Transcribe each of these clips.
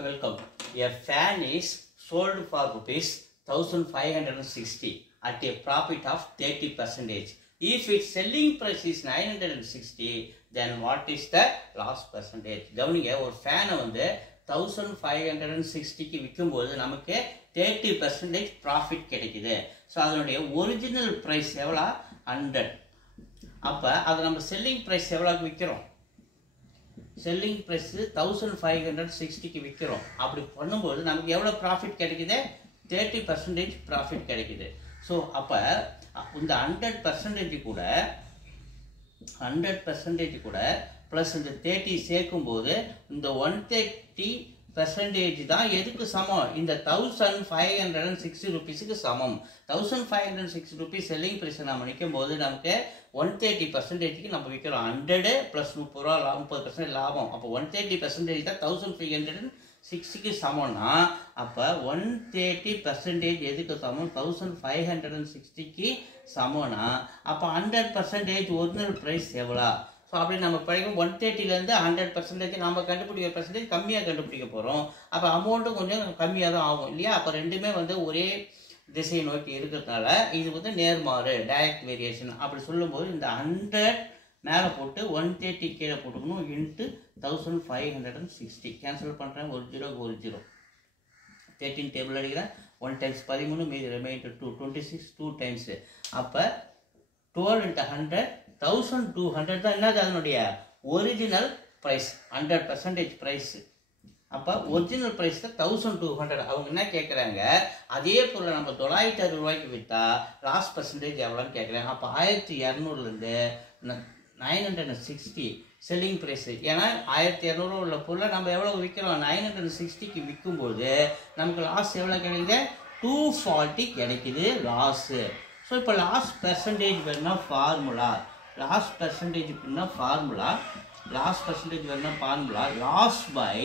Welcome. A fan is sold for rupees 1560 at a profit of 30%. If its selling price is 960, then what is the loss percentage? கவனிங்க, ஒரு ஃபேனை வந்து 1560க்கு விற்கும்போது நமக்கு 30% profit கிடைக்குது. So அதனுடைய ஒரிஜினல் ப்ரைஸ் எவ்வளோ? 100. அப்போ அதை நம்ம செல்லிங் ப்ரைஸ் எவ்வளோக்கு விற்கிறோம்? செல்லிங் ப்ரைஸ் 1560க்கு விற்கிறோம். அப்படி பண்ணும்போது நமக்கு எவ்வளோ ப்ராஃபிட் கிடைக்குது? 30% ப்ராஃபிட் கிடைக்குது. ஸோ அப்போ இந்த 100% கூட ப்ளஸ் இந்த 30 சேர்க்கும்போது இந்த 130% தான் எதுக்கு சமம்? இந்த 1560 ருபீஸுக்கு சமம். 1560 ருபீஸ் செல்லிங் ப்ரைஸ் நம்ம நிற்கும் போது நமக்கு 130%க்கு நம்ம விற்கிறோம். 100 ப்ளஸ் 30 ரூபா 30% லாபம். அப்போ 130% தான் 1560க்கு சமம்னா அப்போ 130% எதுக்கு சமம்? 1560க்கு சமம்னா அப்போ 100% ஒரிஜினல் ப்ரைஸ் எவ்வளோ? ஸோ அப்படி நம்ம படிக்கும் 130லேருந்து 100% நம்ம கண்டுபிடிக்கிற பர்சன்டேஜ் கம்மியாக கண்டுபிடிக்க போகிறோம். அப்போ அமௌண்ட்டும் கொஞ்சம் கம்மியாக தான் ஆகும் இல்லையா? அப்போ ரெண்டுமே வந்து ஒரே திசையை நோக்கி இருக்கிறதுனால இது வந்து நேர்மாறு டைரக்ட் வேரியேஷன். அப்படி சொல்லும்போது இந்த 100 மேலே போட்டு 130 கீழே போட்டுக்கணும் இன்ட்டு 1560 கேன்சல் பண்ணுறேன். ஒரு ஜீரோக்கு ஒரு ஜீரோ 13 டேபிள் அடிக்கிறேன். 1 டைம்ஸ் 13 மீது ரிமைண்டர் 2 26 2 டைம்ஸு. அப்போ 12 × 100 1200 தான் என்னது அதனுடைய ஒரிஜினல் ப்ரைஸ். 100% ப்ரைஸு. அப்போ ஒரிஜினல் ப்ரைஸ் தான் 1200. அவங்க என்ன கேட்குறாங்க? அதே பொருளை நம்ம 960 ரூபாய்க்கு விற்றா லாஸ் பர்சன்டேஜ் எவ்வளோன்னு கேட்குறாங்க. அப்போ 1200லேருந்து 960 செல்லிங் ப்ரைஸு. ஏன்னா 1200 உள்ள பொருளை நம்ம எவ்வளோ விற்கிறோம்? 960க்கு விற்கும்போது நமக்கு லாஸ் எவ்வளோ கிடைக்குது? 240 கிடைக்குது லாஸு. ஸோ இப்போ லாஸ் பெர்சன்டேஜ் வேணும்னா formula loss by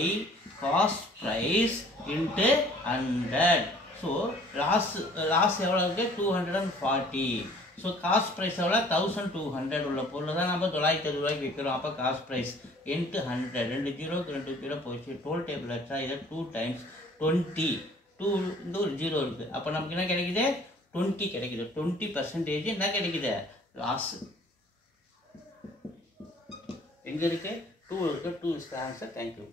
cost price into 100. So loss எவ்வளோ இருக்குது? 240. ஸோ காஸ்ட் ப்ரைஸ் எவ்வளோ? 1200 உள்ள பொருள் தான் நம்ம 960 ரூபாய்க்கு விற்கிறோம். அப்போ காஸ்ட் ப்ரைஸ் இன்ட்டு 100. 2 ஜீரோக்கு 2 ஜீரோ போயிடுச்சு. 12 டேபிள் வச்சா இதை 2 டைம்ஸ் 20 2 இந்த ஒரு ஜீரோ இருக்குது. அப்போ நமக்கு என்ன கிடைக்குது? 20 கிடைக்குது. 20% என்ன கிடைக்குது? லாஸ். எங்கே இருக்குது? 2 இருக்குது. 2 இஸ் த ஆன்சர். தேங்க்யூ.